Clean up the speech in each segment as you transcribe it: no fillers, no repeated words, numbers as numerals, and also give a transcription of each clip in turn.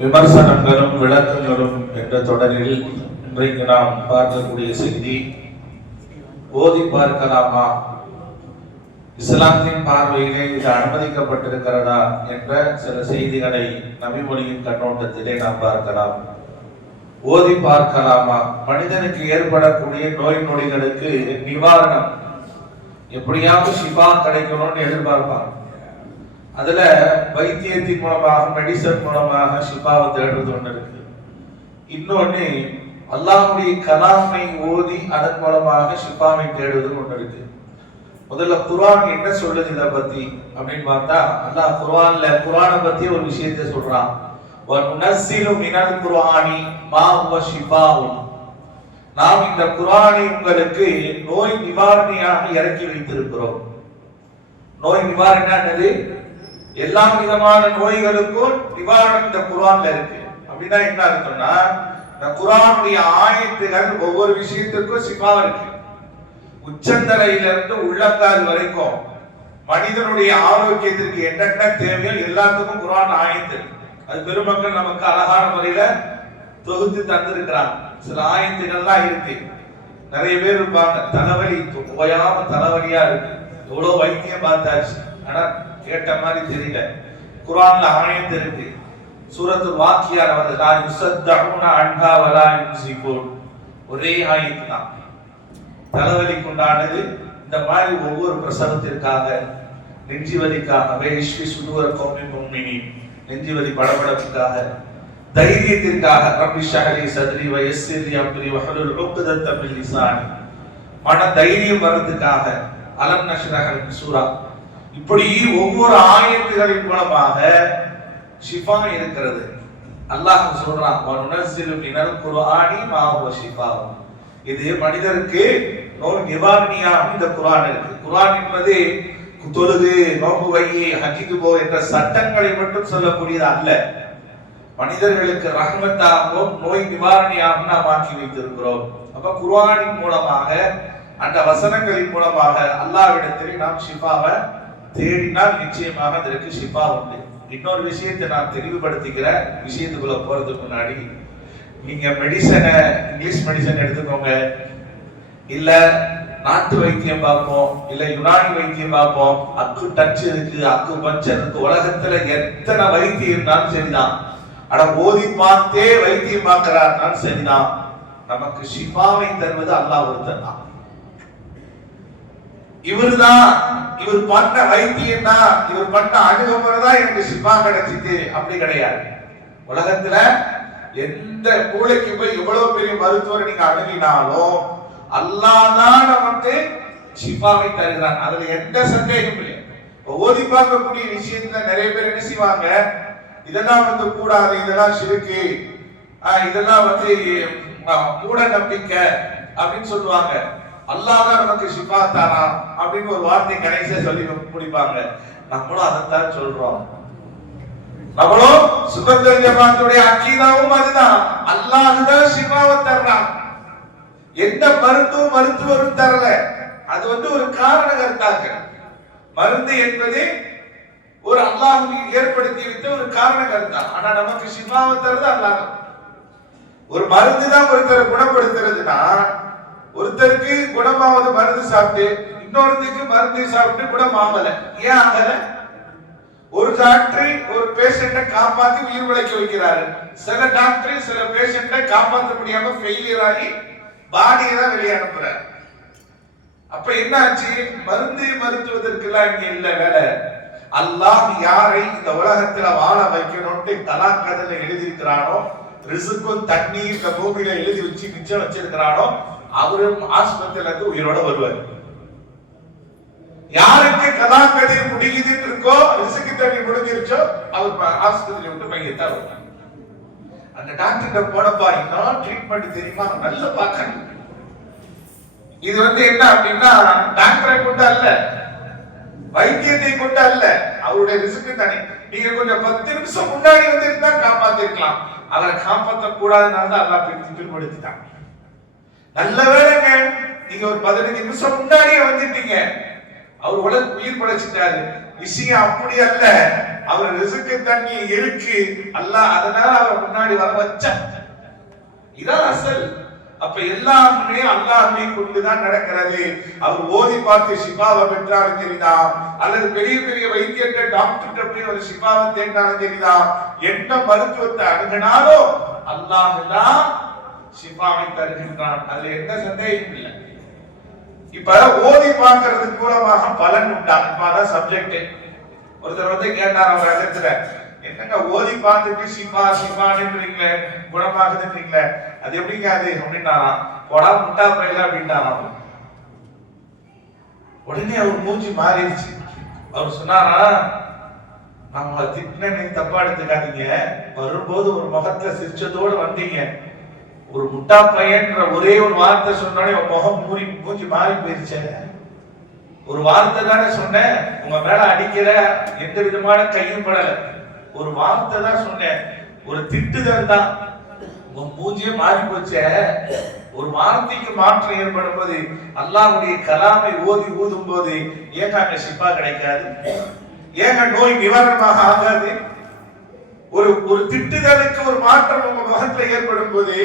விமர்சனங்களும் விளக்கங்களும் என்ற தொடரில் இன்றைக்கு நாம் பார்க்கக்கூடிய செய்தி, ஓதி பார்க்கலாமா, இஸ்லாத்தின் பார்வையிலே இது அனுமதிக்கப்பட்டிருக்கிறதா என்ற சில செய்திகளை நபிமொழியின் கண்ணோட்டத்திலே நாம் பார்க்கலாம். ஓதி பார்க்கலாமா, மனிதனுக்கு ஏற்படக்கூடிய நோய் நொடிகளுக்கு நிவாரணம், எப்படியாவது ஷிஃபா கிடைக்கணும்னு எதிர்பார்ப்பாங்க. அதுல வைத்தியத்தின் மூலமாக, மெடிசன் மூலமாக ஷிஃபாவை தேடுறது ஒண்ணு இருக்கு. இன்னொன்னு அல்லாஹ்வுடைய கலாமை ஓதி அதன் மூலமாக ஷிஃபாவை தேடுவது ஒண்ணு இருக்கு. முதல்ல குர்ஆன் என்ன சொல்லுது இதை பத்தி அப்படின்னு பார்த்தா, அல்லாஹ் குர்ஆனை பத்தி ஒரு விஷயத்தை சொல்றான். வனுனஸ்ஸிலு மினல் குர்ஆனி மா ஹுவ ஷிஃபாஉன். நாம் இந்த குர்ஆனை உங்களுக்கு நோய் நிவாரணியாக இறக்கி வைத்திருக்கிறோம். நோய் நிவாரணம் என்னது? எல்லா விதமான நோய்களுக்கும் நிவாரணம் இந்த குர்ஆன்ல இருக்கு. அப்படின்னா என்ன அர்த்தம்னா, இந்த குர்ஆனுடைய ஆயத்துகள் ஒவ்வொரு விஷயத்துக்கும் ஷிஃபா இருக்கு. உச்சந்தலையிலிருந்து உள்ளங்கால் வரைக்கும் மனிதனுடைய ஆரோக்கியத்திற்கு என்னென்ன தேவையோ எல்லாத்துக்கும் குர்ஆன் ஆயத்து. அது பெருமக்கள் நமக்கு அழகான முறையில தொகுத்து தந்திருக்கிறாங்க. சில ஆயத்துகள்லாம் இருக்கு. நிறைய பேர் இருப்பாங்க, தலைவலி ஓயாம தலைவலியா இருக்கு, எவ்வளவு வைத்தியம் பார்த்தாச்சு, ஆனா கேட்ட மாதிரி தெரியல. குர்ஆன்ல ஆயத்து இருக்கு. சூரத்துல் வாக்கியால வருது, லா யுஸத்தஊன அன்ஹா வலா யுன்ஸிபூன். ஒரே ஆயத்து தான். தலைவலிக்கு உண்டானது. இந்த மாதிரி ஒவ்வொரு பிரசவத்திற்காக, நெஞ்சி வலிக்காக, வேஷ்வி சுதுவர கோமி முஃமினி, நெஞ்சி வலி படபடப்புக்காக, தைரியத்திற்காக, ரப்பி ஷ்ரஹ்லி சத்ரி வ யஸ்ஸிர் லி அம்ரி வஹ்லுல் உக்தத மின் லிசானி, மன தைரியம் வரதுக்காக, அலம் நஷ்ரஹ் சூரா. இப்படி ஒவ்வொரு ஆயத்துகளின் மூலமாக ஷிஃபா இருக்கிறது. அல்லாஹ் சொல்றான், வனுனஸ்ஸிலு மினல் குர்ஆனி மா ஹுவ ஷிஃபாஉன். இது மனிதருக்கு நோய் நிவாரணியாக இந்த குர்ஆன் இருக்கு. குர்ஆன் என்பது தொழுது, நோன்பு வை, ஹஜ்ஜுக்கு போ என்ற சட்டங்களை மட்டும் சொல்லக்கூடியது அல்ல. மனிதர்களுக்கு ரஹ்மத்தாகவும் நோய் நிவாரணியாகவும் நாம் ஆக்கி வைத்திருக்கிறோம். அப்ப குர்ஆனின் மூலமாக, அந்த வசனங்களின் மூலமாக அல்லாஹ்விடத்தில் நாம் ஷிஃபாவை தேடினால் நிச்சயமாக அதற்கு ஷிஃபா உண்டு. இன்னொரு விஷயத்தை நான் தெளிவுபடுத்திக்கிறேன். விஷயத்துக்குள்ள போறதுக்கு முன்னாடி, நீங்க மெடிசனை, இங்கிலீஷ் மெடிசன் எடுத்துக்கோங்க, இல்ல நாட்டு வைத்தியம் பார்ப்போம், இல்ல யுனானி வைத்தியம் பார்ப்போம், அக்கு டச் இருக்கு, அக்கு பஞ்சர் இருக்கு, உலகத்துல எத்தனை வைத்தியம் இருந்தாலும் சரிதான். ஆனா ஓதி பார்த்தே வைத்தியம் பார்க்கிறார் சரிதான். நமக்கு ஷிஃபாவை தருவது அல்லாஹ் ஒருத்தர் தான். இவர் பண்ண வைத்தியம் தான், இவர் பண்ண அணுகுமுறை தான் எனக்கு ஷிஃபா கிடைச்சிட்டு அப்படி கிடையாது. உலகத்துல எந்த மூளைக்கு போய் எவ்வளவு பெரிய மருத்துவர் நீங்க அணுகினாலும் அல்லாஹ் தான் நமக்கு ஷிஃபாவை தருகிறான். அதுல எந்த சந்தேகமும் இல்லை. ஓதி பார்க்கக்கூடிய விஷயத்துல நிறைய பேர் என்ன செய்வாங்க, இதெல்லாம் கூடாது, இதெல்லாம் ஷிர்க்கு, இதெல்லாம் மூட நம்பிக்கை அப்படின்னு சொல்லுவாங்க. அல்லாஹ் தான் நமக்கு ஷிஃபா தாரா அப்படின்னு ஒரு வார்த்தை கடைசியா சொல்லி முடிப்பாங்க. நம்மளும் அதைத்தான் சொல்றோம். நம்மளும் சுகந்த ஜமாத்துடைய அக்கீதாவும் அதுதான். அல்லாஹ் தான் ஷிஃபாவை தர்றான். எந்த மருத்துவரும் தரல. அது ஒரு காரண கருத்தாக. மருந்து என்பது ஒரு அல்லாஹ் ஏற்படுத்தி வைத்த ஒரு காரண கருத்தா. ஆனா நமக்கு ஷிஃபாவை தருது அல்லாஹ். ஒரு மருந்து தான் ஒருத்தரை குணப்படுத்துறதுன்னா, ஒருத்தருக்கு குணமாவது மருந்து சாப்பிட்டு இன்னொருத்தருக்கு மருந்து சாப்பிட்டு குணமாகல. ஏன் ஆகல? ஒரு டாக்டர் ஒரு பேஷண்ட்டை காப்பாத்தி உயிர் பிழைக்க வைக்கிறாரு. சில டாக்டர் சில பேஷண்ட்டை காப்பாற்ற முடியாம ஃபெயிலியர் ஆகி பாடியை தான் வெளியே அனுப்புறாரு. அப்ப என்ன ஆச்சு? மருத்துவதற்கெல்லாம் இங்க இல்ல வேலை. அல்லாஹ் யாரை இந்த உலகத்துல வாழ வைக்கணும்னு தலாக்கதல எழுதியிருக்கிறானோ, ரிசுக்கும் தண்ணீர் இந்த பூமியில எழுதி வச்சு மிச்சம் வச்சிருக்கிறானோ, அவரும் ஆஸ்பத்திரியில இருந்து உயிரோட வருவார். யாருக்கு கலாக்கதிர் முடியுதுன்னு இருக்கோ, ரிசுக்கு தண்ணி முடிஞ்சிருச்சோ, அவர் ஆஸ்பத்திரி விட்டு மையத்தா வருவார். அந்த டாக்டர் போனப்பா, இன்னும் ட்ரீட்மெண்ட் தெரியுமா, நல்லா பார்க்கணும். இது என்ன அப்படின்னா, டாக்டரை கொண்டு அல்ல, வைத்தியத்தை கொண்டு அல்ல, அவருடைய ரிசுக்கு தனி. நீங்க கொஞ்சம் 10 நிமிஷம் முன்னாடி இருந்தா காப்பாத்திருக்கலாம். அவரை காப்பாற்ற கூடாதுனால அல்லாஹ் பிற்படுத்திட்டாங்க. நல்ல வேலைங்க, நீங்க ஒரு 15 நிமிஷம் முன்னாடியே வந்துட்டீங்க, அவர் உயிர் படைச்சிட்டாரு. விஷயம் அப்படி அல்ல. அவர் ரிஸ்க் தண்ணி இருக்கு, அல்லாஹ் அதனால அவர் முன்னாடி வர வச்சான். இதான் அசல். அப்ப எல்லாமே அல்லாஹ்வை கொண்டுதான் நடக்கிறது. அவர் ஓதி பார்த்து ஷிஃபாவை பெற்றாலும் சரிதான், அல்லது பெரிய பெரிய வைத்தியர்கள் டாக்டர்கிட்ட போய் ஒரு ஷிஃபாவை தேடினாலும் சரிதான், என்ன மருத்துவத்தை அணுகினாலும் அல்லாஹ் தான் ஷிஃபாவை தருகின்றான். அதுல எந்த சந்தேகம் இல்லை. இப்ப ஓதி பார்க்கிறது மூலமாக பலன் உண்டா? இப்ப அதான் சப்ஜெக்ட். ஒருத்தர் வந்து கேட்டார் அவர் இடத்துல, என்னங்க ஓதி பார்த்துட்டு ஷிஃபா ஷிஃபான்றீங்களே, குணமாகுதுன்றீங்களே, அது எப்படிங்க அது அப்படின்னாராம். கொடா முட்டா பையல அப்படின்ட்டாராம். உடனே அவர் மூஞ்சி மாறிடுச்சு. அவர் சொன்னாரா, நான் உங்களை திட்டினேன்னு தப்பா எடுத்துக்காதீங்க, வரும்போது ஒரு முகத்துல சிரிச்சதோடு வந்தீங்க, ஒரு முட்டா பையன்ற ஒரே ஒரு வார்த்தை சொன்னோடனே முகம் மூஞ்சி மாறி போயிருச்சு. ஒரு வார்த்தை தானே சொன்னேன், உங்க மேல அடிக்கிற எந்த விதமான கையும் படல, ஒரு வார்த்தை தான் சொன்னேன், ஒரு திட்டுதல் தான், உங்க மூஞ்சியே மாறி போச்ச. ஒரு வார்த்தைக்கு மாற்றம் ஏற்படும் போது, அல்லாஹ்வுடைய கலாமை ஓதி ஊதும் போது ஏங்க அங்க ஷிஃபா கிடைக்காது? ஏங்க நோய் நிவாரணமாக ஆகாது? ஒரு திட்டுதலுக்கு ஒரு மாற்றம் உங்க முகத்துல ஏற்படும் போது,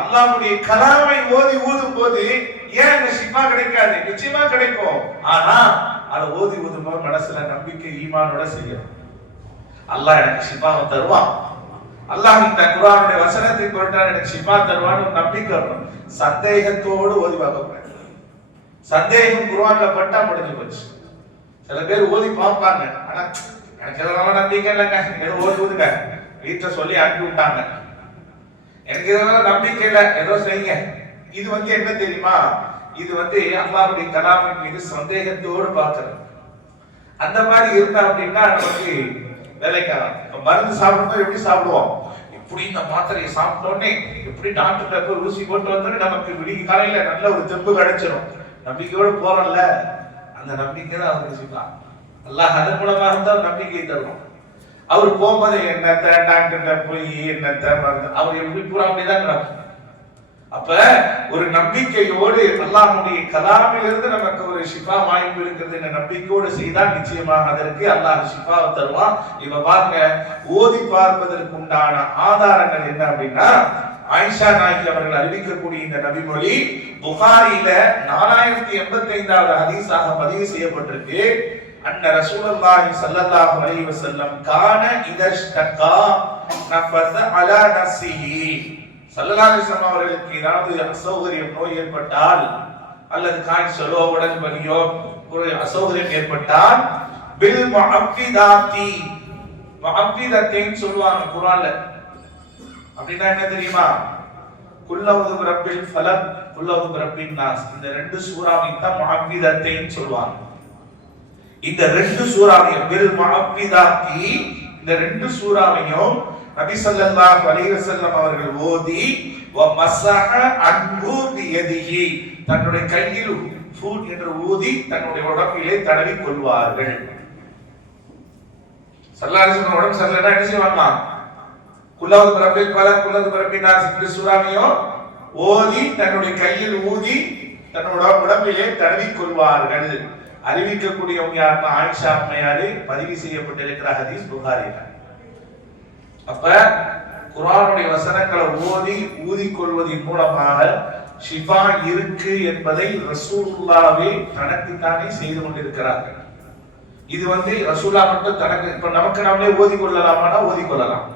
அல்லாஹ்வுடைய கலாமை ஓதி ஊதும் போது ஏன் அங்க ஷிஃபா கிடைக்காது? நிச்சயமா கிடைக்கும். ஆனா அதை ஓதி ஊதும் போது மனசுல நம்பிக்கை ஈமானோட செய்யணும். அல்லாஹ் எனக்கு ஷிஃபாவை தருவான், அல்லாஹ் இந்த குர்ஆனுடைய வசனத்தை கொண்டாட எனக்கு ஷிஃபா தருவான்னு ஒரு நம்பிக்கை வரணும். சந்தேகத்தோடு ஓதி பார்க்கக்கூடாது. சந்தேகம் குர்ஆன்ல பட்டா முடிஞ்சு போச்சு. சில பேர் ஓதி பார்ப்பாங்க, ஆனா எனக்கு எதெல்லாம் நம்பிக்கை இல்லைங்க, ஏதோ ஓதி ஊதுங்க, வீட்டுல சொல்லி அனுப்பி விட்டாங்க, எனக்கு இதெல்லாம் நம்பிக்கை இல்லை, ஏதோ செய்யுங்க. இது வந்து என்ன தெரியுமா? இது வந்து அல்லாஹ்வுடைய கலாமின் மீது சந்தேகத்தோடு பார்க்கிறது. அந்த மாதிரி இருந்தா அப்படின்னா நமக்கு வேலைக்காரன். மருந்து சாப்பிடும்போது எப்படி சாப்பிடுவோம்? இப்படி இந்த மாத்திரையை சாப்பிட்டோன்னே எப்படி டாக்டர்கிட்ட போய் ஊசி போட்டு வந்தோன்னே நமக்கு விடிய காலையில நல்ல ஒரு தெம்பு கிடைச்சிடும். நம்பிக்கையோடு போறோம்ல, அந்த நம்பிக்கை தான் அவருக்கு செய்யலாம். அல்லாஹ் அதன் மூலமாக தான் நம்பிக்கை தரும். அவர் போகும்போது என்னத்த டாக்டர்கிட்ட போய் என்னத்த மருந்து, அவர் எப்படி பூரா அப்படிதான் நடக்கும். அப்ப ஒரு நம்பிக்கையோடு அல்லாஹ்வுடைய கலாமிலிருந்து நமக்கு ஒரு ஷிஃபா வாய்ப்பு இருக்கிறது என்ற நம்பிக்கையோடு செய்தால் நிச்சயமாக அதற்கு அல்லாஹ் ஷிஃபாவை தருவான். இப்ப பாருங்க, ஓதி பார்ப்பதற்கு உண்டான ஆதாரங்கள் என்ன அப்படின்னா, ஆயிஷா நாயகி அவர்கள் அறிவிக்கக்கூடிய இந்த நபிமொழி புகாரில 4085வது ஹதீஸாக பதிவு செய்யப்பட்டிருக்கு. அன்ன ரசூலுல்லாஹி ஸல்லல்லாஹு அலைஹி வஸல்லம் கான இதஷ்தகா நஃபஸ அலா நஃப்ஸிஹி. ஸல்லல்லாஹு அலைஹி வஸல்லம் அவர்களுக்கு ஏதாவது அசௌகரியம் நோய் ஏற்பட்டால் அல்லது காய்ச்சலோ உடல் வலியோ ஒரு அசௌகரியம் ஏற்பட்டால் பில் முஅஃபிதாத்தி, முஅஃபிதத்தைன்னு சொல்லுவாங்க குர்ஆன்ல. அப்படின்னா என்ன தெரியுமா? குல்லவுது பிரப்பில் ஃபலக், குல்லவுது பிரப்பின் நாஸ், இந்த ரெண்டு சூறாவையும் தான் முஅஃபிதத்தைன்னு சொல்லுவாங்க. இந்த ரெண்டு சூறாவையும் பில் முஅஃபிதாத்தி, இந்த ரெண்டு சூறாவையும் நபி ஸல்லல்லாஹு அலைஹி வஸல்லம் அவர்கள் ஓதி வ மஸஹ அன்ஹு பியதிஹி, தன்னுடைய கையில் ஃபூட் என்று ஊதி தன்னுடைய உடம்பிலே தடவி கொள்வார்கள். ஸல்லல்லாஹு அலைஹி வஸல்லம் உடம்பு சரியில்லைனா என்ன செய்வாங்க? குல்லவுது பிரப்பில் ஃபலக், குல்லவுது பிரப்பின் நாஸ் இந்த சூறாவையும் ஓதி தன்னுடைய கையில் ஊதி தன்னுடைய உடம்பிலே தடவி கொள்வார்கள். அறிவிக்கக்கூடியவங்க யாருன்னா ஆயிஷா அம்மையாரு பதிவு செய்யப்பட்டிருக்கிற ஹதீஸ் புகாரில. அப்ப குர்ஆனுடைய வசனங்களை ஓதி ஊதிக்கொள்வதன் மூலமாக ஷிஃபா இருக்கு என்பதை ரசூலுல்லாஹ்வே தனக்குத்தானே செய்து கொண்டிருக்கிறார்கள். இது வந்து ரசூலா மட்டும் தனக்கு, இப்ப நமக்கு நாமளே ஓதி கொள்ளலாமானா ஓதி கொள்ளலாம்.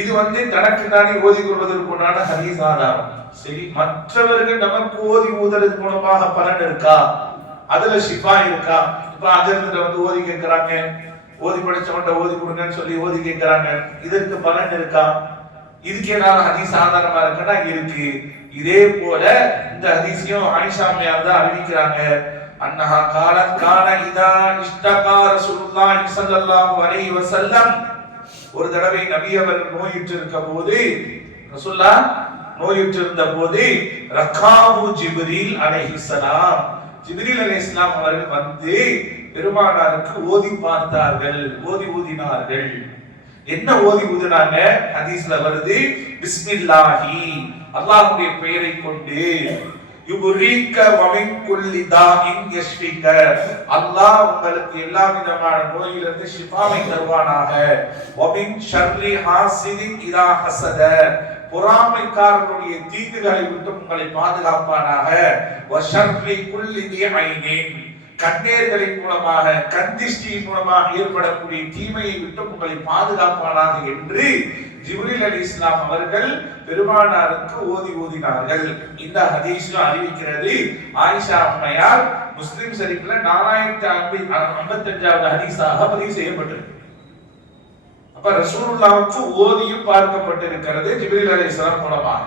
இது வந்து தனக்கு தானே ஓதி கொள்வதற்குண்டான ஹதீஸ் ஆதாரம். சரி, மற்றவர்கள் நமக்கு ஓதி ஊதுறது மூலமாக பலன் இருக்கா? அதுல ஷிஃபா இருக்கா? இப்ப அஜர்கிட்ட வந்து ஓதி கேட்கிறாங்க, ஓதி படிச்சவன்ட்ட ஓதி கொடுங்கன்னு சொல்லி ஓதி கேட்கிறாங்க, இதற்கு பலன் இருக்கா? இதுக்கு ஏதாவது ஹதீஸ் ஆதாரமா இருக்குன்னா இருக்கு. இதே போல இந்த ஹதீஸையும் ஆயிஷா அம்மையார் தான் அறிவிக்கிறாங்க. அன்னஹா காலத் கான இதா இஷ்தகா ரசூலுல்லாஹி ஸல்லல்லாஹு அலைஹி வஸல்லம், ஒரு தடவை நபி அவர்கள் நோயுற்று இருக்க போது, ரசூலுல்லாஹ் நோயுற்று இருந்த போது ரகாவு ஜிப்ரீல் அலைஹிஸ்ஸலாம், ஜிப்ரீல் அலைஹிஸ்ஸலாம் அவர்கள் வந்து பெருமானாருக்கு ஓதி பார்த்தார்கள், ஓதி ஊதினார்கள். என்ன ஓதி ஊதினாங்க? ஹதீஸ்ல வருது, பிஸ்மில்லாஹி, அல்லாஹ்வுடைய பெயரை கொண்டு, யுபரீக வமின் குல்லி தாஇன் யஷ்ஃபிக, அல்லாஹ் உங்களுக்கு எல்லா விதமான நோயிலிருந்து ஷிஃபாவை தருவானாக. வமின் ஷர்ரி ஹாசிதின் இதா ஹஸத, பொறாமைக்காரனுடைய தீங்குகளை விட்டு உங்களை பாதுகாப்பானாக. வஷர்ரி குல்லி தி ஐனின், கண்ணேர்களின் மூலமாக கண்திஷ்டியின் மூலமாக ஏற்படக்கூடிய தீமையை விட்டு உங்களை பாதுகாப்பானாக என்று ஜிப்ரீல் அலைஹிஸ்ஸலாம் அவர்கள் பெருமானாருக்கு ஓதினார்கள். இந்த ஹதீஸும் அறிவிக்கிறது ஆயிஷா அம்மையார் முஸ்லிம் ஷரீஃப்ல 4055வது ஹதீஸாக பதிவு செய்யப்பட்டிருக்கு. அப்ப ரசூலுல்லாஹ்வுக்கு ஓதியும் பார்க்கப்பட்டிருக்கிறது ஜிப்ரீல் அலைஹிஸ்ஸலாம் மூலமாக.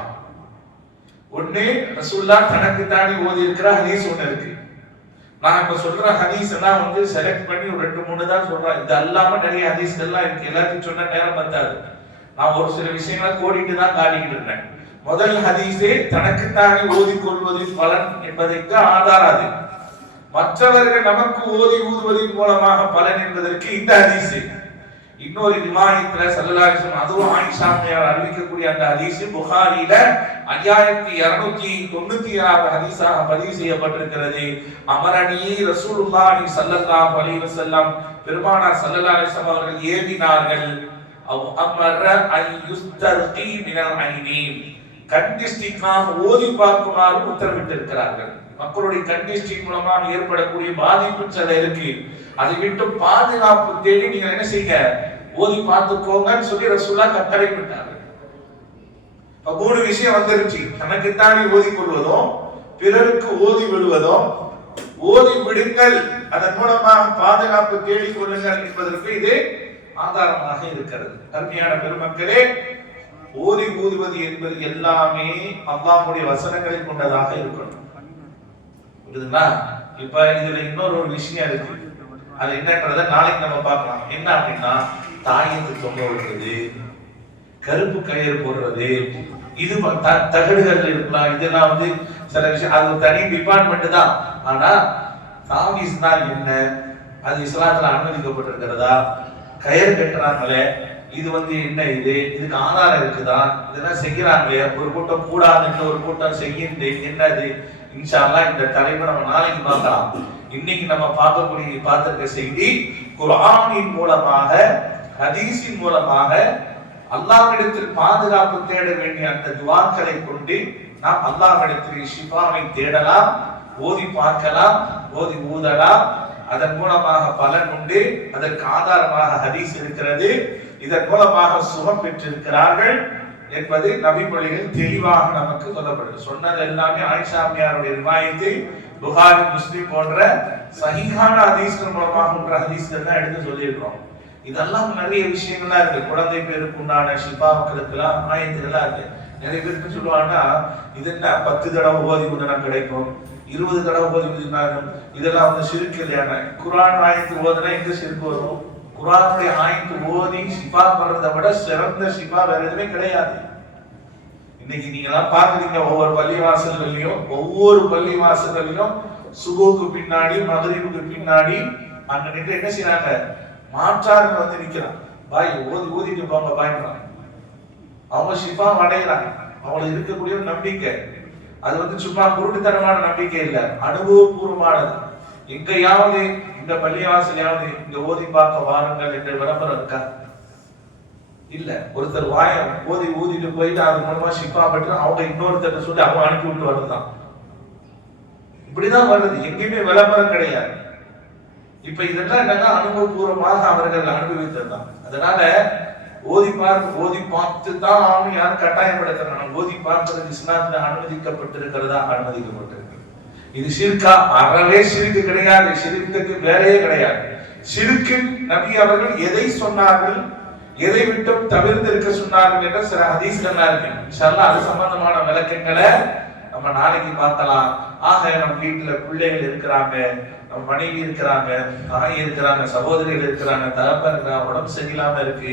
ஒண்ணே ரசூலுல்லாஹ் தனக்கு தானே ஓதி இருக்கிற ஹதீஸ் ஒண்ணு இருக்கு. நான் இப்ப சொல்ற ஹதீஸ் எல்லாம் செலக்ட் பண்ணி ஒரு 2-3 தான் சொல்றேன். இது அல்லாம நிறைய ஹதீஸ் எல்லாம் இருக்கு. எல்லாத்தையும் சொன்ன நேரம் பத்தாது. நான் ஒரு சில விஷயங்களை கோடிட்டு தான் காட்டிக்கிட்டு இருக்கேன். முதல் ஹதீஸே தனக்குத்தானே ஓதிக் கொள்வதின் பலன் என்பதற்கு ஆதாராது. மற்றவர்கள் நமக்கு ஓதி ஊதுவதன் மூலமாக பலன் என்பதற்கு இந்த ஹதீஸ். இன்னொரு ரிவாயத்துல ஸல்லல்லாஹு அலைஹி வஸல்லம், அதுவும் ஆயிஷா அம்மையார் அறிவிக்கக்கூடிய அந்த ஹதீஸ் புகாரில 5297வது ஹதீஸாக பதிவு செய்யப்பட்டிருக்கிறது. அமரனி ரசூலுல்லாஹி ஸல்லல்லாஹு அலைஹி வஸல்லம், பெருமானார் ஸல்லல்லாஹு அலைஹி வஸல்லம் அவர்கள் ஏவினார்கள். அமர ஐ யுஸ்தர்கி மினல் ஐனீன், கண்திஷ்டிக்காக ஓதி பார்க்குமாறு உத்தரவிட்டிருக்கிறார்கள். மக்களுடைய கண்திஷ்டி மூலமாக ஏற்படக்கூடிய பாதிப்பு சில இருக்கு, அதை விட்டு பாதுகாப்பு தேடி நீங்க என்ன செய்யுங்க, ஓதி பார்த்துக்கோங்கன்னு சொல்லி ரசூலுல்லாஹ் கட்டளையிட்டார்கள். இப்ப 3 விஷயம் வந்துருச்சு. தனக்குத்தானே ஓதி கொள்வதும், பிறருக்கு ஓதி விடுவதும், ஓதி விடுங்கள் அதன் மூலமாக பாதுகாப்பு தேடிக் கொள்ளுங்கள் என்பதற்கு இது ஆதாரமாக இருக்கிறது. அருமையான பெருமக்களே, ஓதி ஊதுவது என்பது எல்லாமே அல்லாஹ்வுடைய வசனங்களை கொண்டதாக இருக்கணும். புரியுதுங்களா? இப்ப இதுல இன்னொரு விஷயம் இருக்கு. அது என்னன்றத நாளைக்கு நம்ம பார்க்கலாம். என்ன அப்படின்னா, தாயத்து தொங்க விடுறது, கருப்பு கயிறு போடுறது, இது தகடுகள் இருக்கலாம். இதெல்லாம் சில விஷயம், அது தனி டிபார்ட்மெண்ட் தான். ஆனா தாவீஸ்னா என்ன, அது இஸ்லாத்துல அனுமதிக்கப்பட்டிருக்கிறதா, கயிறு கட்டுறாங்களே இது என்ன, இதுக்கு ஆதாரம் இருக்குதா, இதெல்லாம் செய்யறாங்களே, ஒரு கூட்டம் கூடாதுன்னு ஒரு கூட்டம் செய்யுது, என்னது, இன்ஷா அல்லாஹ் இந்த தலைப்பு நம்ம நாளைக்கு பார்க்கலாம். இன்னைக்கு நம்ம பார்த்திருக்க செய்தி குர்ஆனின் மூலமாக, ஹதீஸின் மூலமாக அல்லாஹ்விடத்தில் பாதுகாப்பு தேட வேண்டிய அந்த துஆக்களை கொண்டு நாம் அல்லாஹ்விடத்தில் ஷிஃபாவை தேடலாம், ஓதி பார்க்கலாம், ஓதி ஊதலாம். அதன் மூலமாக பலன் உண்டு. அதற்கு ஆதாரமாக ஹதீஸ் இருக்கிறது. இதன் மூலமாக சுகம் பெற்றிருக்கிறார்கள் என்பது நபி மொழிகள் தெளிவாக நமக்கு சொல்லப்படுது. சொன்னது எல்லாமே ஆயிஷா அம்மையாருடைய ரிவாயத்தை புகாரி, முஸ்லிம் போன்ற சஹீஹான ஹதீஸ்கள் மூலமாக உள்ள ஹதீஸ்கள் தான் எடுத்து சொல்லியிருக்கிறோம். இதெல்லாம் நிறைய விஷயங்கள்லாம் இருக்கு. குழந்தை பேருக்கு உண்டான ஷிஃபாக்களுக்கெல்லாம் ஆயத்துகள்லாம் இருக்கு. நிறைய பேருக்கு சொல்லுவாங்கன்னா, இது என்ன 10 தடவை ஓதி ஊதினா கிடைக்கும், 20 தடவை ஓதி ஊதினா, இதெல்லாம் ஷிர்க் இல்லையான. குர்ஆன் ஆயத்து ஓதுனா எங்க ஷிர்க் வரும்? குர்ஆனுடைய ஆயத்து ஓதி ஷிஃபா பண்றதை விட சிறந்த ஷிஃபா வேற எதுவுமே கிடையாது. இன்னைக்கு நீங்க எல்லாம் பாக்குறீங்க, ஒவ்வொரு பள்ளிவாசல்களையும் சுபுக்கு பின்னாடி, மக்ரிபுக்கு பின்னாடி அங்க நின்று என்ன செய்யறாங்க, மாற்றார்கள் நிக்கிறான், பாய் ஊதிட்டு போங்க பாய்ன்றாங்க. அவங்க ஷிஃபா அடைகிறாங்க. அவங்களுக்கு இருக்கக்கூடிய நம்பிக்கை அது சும்மா குருட்டுத்தனமான நம்பிக்கை இல்ல, அனுபவபூர்வமானது. எங்கயாவது இந்த பள்ளிவாசலையாவது இந்த ஓதி பார்க்க வாருங்கள் என்ற விளம்பரம் இருக்கா? இல்ல. ஒருத்தர் ஊதிட்டு போயிட்டு அது மூலமா ஷிஃபா பெற்று அவங்க இன்னொருத்தர் சொல்லி அவங்க அனுப்பி விட்டு வருதுதான். இப்படிதான் வருது, எங்கேயுமே விளம்பரம் கிடையாது. இப்ப இதெல்லாம் என்னன்னா அனுபவபூர்வமாக அவர்கள் அனுபவித்ததுதான். அதனால ஓதி பார்த்து தான் அவனு யாரும் கட்டாயப்படுத்தணும். ஓதி பார்ப்பதற்கு இஸ்லாத்துல அனுமதிக்கப்பட்டிருக்கிறதா? அனுமதிக்கப்பட்டிருக்கு. இது ஷிர்கா? அறவே ஷிர்கு கிடையாது. ஷிர்குக்கு வேலையே கிடையாது. ஷிர்கு நபி அவர்கள் எதை சொன்னார்கள், எதை விட்டும் தவிர்த்து இருக்க சொன்னார்கள் என்ற சில ஹதீஸ்கள் இருக்கு. இன்ஷா அல்லாஹ் அது சம்பந்தமான விளக்கங்களை நம்ம நாளைக்கு பார்க்கலாம். ஆக நம்ம வீட்டுல பிள்ளைகள் இருக்கிறாங்க, நம்ம மனைவி இருக்கிறாங்க, தாய் இருக்கிறாங்க, சகோதரிகள் இருக்கிறாங்க, தகப்பன் இருக்கிறாங்க, உடம்பு சரியில்லாம இருக்கு,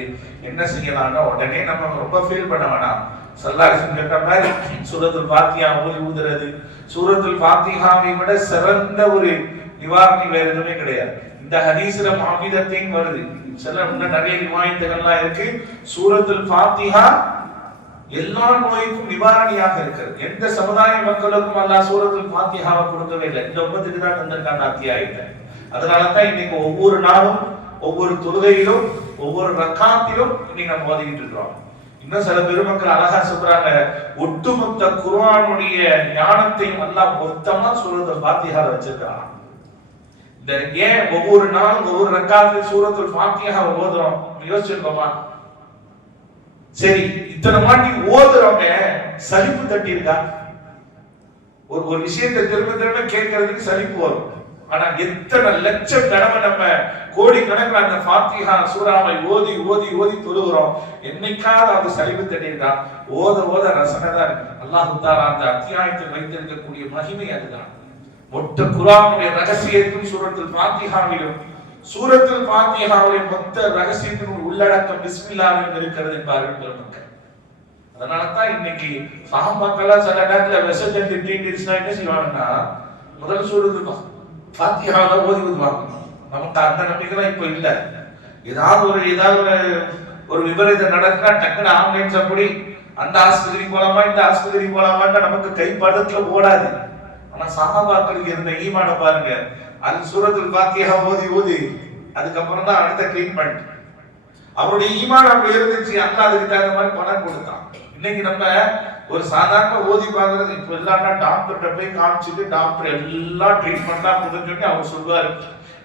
என்ன செய்யலாம்னா உடனே நம்ம ரொம்ப ஃபீல் பண்ண வேணாம். ஸல்லல்லாஹு அலைஹி வஸல்லம் கேட்ட மாதிரி சூரத்துல் ஃபாத்திஹா ஓதி ஊதுறது, சூரத்துல் ஃபாத்திஹாவை விட சிறந்த ஒரு நிவாரணி வேற எதுவுமே கிடையாது. இந்த ஹதீஸ்ல மாபிதத்தையும் வருது. சில இன்னும் நிறைய ரிவாயத்துகள்லாம் இருக்கு. சூரத்துல் ஃபாத்திஹா எல்லா நோய்க்கும் நிவாரணியாக இருக்கிறது. எந்த சமுதாய மக்களுக்கும் அல்லாஹ் சூரத்துல் ஃபாத்திஹாவை கொடுக்கவே இல்லை. இந்த உம்மத்துக்கு தான் தந்திருக்காங்க அத்தியாயத்தை. அதனாலதான் இன்னைக்கு ஒவ்வொரு நாளும் ஒவ்வொரு தொழுகையிலும் ஒவ்வொரு ரக்காத்திலும் இன்னைக்கு நம்ம ஓதிக்கிட்டு இருக்கிறோம். இன்னும் சில பெருமக்கள் அழகா சொல்றாங்க, ஒட்டுமொத்த குர்ஆனுடைய ஞானத்தையும் அல்லாஹ் மொத்தமா சூரத்துல் ஃபாத்திஹால வச்சிருக்கான். இந்த ஏன் ஒவ்வொரு நாளும் ஒவ்வொரு ரக்காத்தில் சூரத்துல் ஃபாத்திஹாவை ஓதுறோம் யோசிச்சிருக்கோமா? சரி, இத்தனை வாட்டி ஓதுறவங்க சலிப்பு தட்டி இருக்கா? ஒரு விஷயத்தை திரும்ப திரும்ப கேட்கறதுக்கு சலிப்பு வரும். ஆனா எத்தனை லட்சம் தடவை நம்ம கோடி கணக்கில் அந்த ஃபாத்திஹா சூராவை ஓதி ஓதி ஓதி தொழுகிறோம். என்னைக்காவது அது சலிப்பு தட்டி இருக்கா? ஓத ஓத ரசனை தான் இருக்கு. அல்லாஹ் தஆலா அந்த அத்தியாயத்தில் வைத்திருக்கக்கூடிய மகிமை அதுதான். மொத்த குர்ஆனுடைய ரகசியத்தின் சூரத்துல் ஃபாத்திஹாவிலும் சூரத்துல் ஃபாத்திஹாவுடைய மொத்த ரகசியத்தின் உள்ளடக்கம் பிஸ்மில்லாஹ் இருக்கிறது என்பார்கள் பெருமக்கள். அதனால தான் இன்னைக்கு சஹாபாக்கள் சில நேரத்துல விஷத்தை திட்டிட்டு என்ன செய்வாங்கன்னா, முதல் சூரத்துல் ஃபாத்திஹாவை ஓதி ஊதுவாங்க. நமக்கு அந்த நம்பிக்கை இப்ப இல்ல. ஏதாவது ஒரு விபரீதம் நடக்குன்னா டக்குனு ஆம்புலன்ஸ் அப்படி அந்த ஆஸ்பத்திரிக்கு போலாமா இந்த ஆஸ்பத்திரிக்கு போலாமான்னு நமக்கு கைப்படத்துல ஓடாது. ஆனா சஹாபாக்களுக்கு இருந்த ஈமான பாருங்க, அது சூரத்துல் ஃபாத்திஹா ஓதி ஓதி அதுக்கப்புறம் தான் அடுத்த ட்ரீட்மெண்ட். அவருடைய ஈமான் அப்படி இருந்துச்சு. அல்லாஹ் அதுக்கு தகுந்த மாதிரி பணம் கொடுத்தான். இன்னைக்கு நம்ம ஒரு சாதாரண ஓதி பார்க்கறது இப்ப இல்லாம டாக்டர்கிட்ட போய் காமிச்சுட்டு டாக்டர் எல்லா ட்ரீட்மெண்டா கொடுத்துட்டு அவர் சொல்லுவாரு,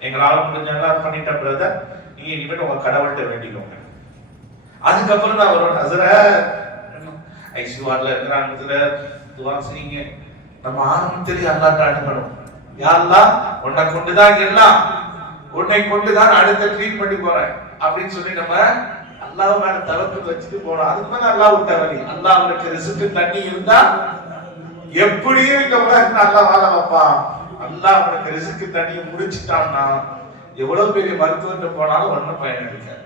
எங்களால முடிஞ்செல்லாம் பண்ணிட்ட பிரதர், நீங்க இனிமேட்டு உங்க கடவுள்கிட்ட வேண்டிக்கோங்க. அதுக்கப்புறம் தான் அவரோட ஐசியூஆர்ல இருக்கிறாங்க துவா செய்யுங்க. நம்ம ஆரம்பத்திலேயே அல்லாஹ்ட்ட அனுப்பணும். யா அல்லாஹ், உன்னை கொண்டுதான் எல்லாம், உன்னை கொண்டுதான் அடுத்த ட்ரீட்மெண்ட் போறேன் அப்படின்னு சொல்லி நம்ம அல்லாஹ் மேல தவக்கல் வச்சுட்டு போனோம். அதுக்கு மேல அல்லாஹ் விட்ட வழி. அல்லாஹ் அவனுக்கு ரிஸ்க் தண்ணி இருந்தா எப்படியும் இந்த உலகத்துல அல்லாஹ் வாழ வைப்பான். அல்லாஹ் அவனுக்கு ரிஸ்க் தண்ணியை முடிச்சுட்டான்னா எவ்வளவு பெரிய மருத்துவத்தை போனாலும் ஒன்னும் பயன் இருக்காது.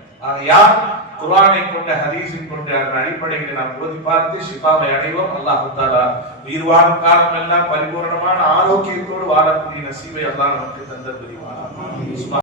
யார் குர்ஆனை கொண்ட ஹதீஸை கொண்ட அதன் அடிப்படையில் நாம் ஓதி பார்த்து ஷிஃபாவை அடைவோம். அல்லாஹ் தஆலா உயிர் வாழும் காலம் எல்லாம் பரிபூர்ணமான ஆரோக்கியத்தோடு வாழக்கூடிய நசீபை அல்லாஹ் நமக்கு தந்தல் புரிவானாக.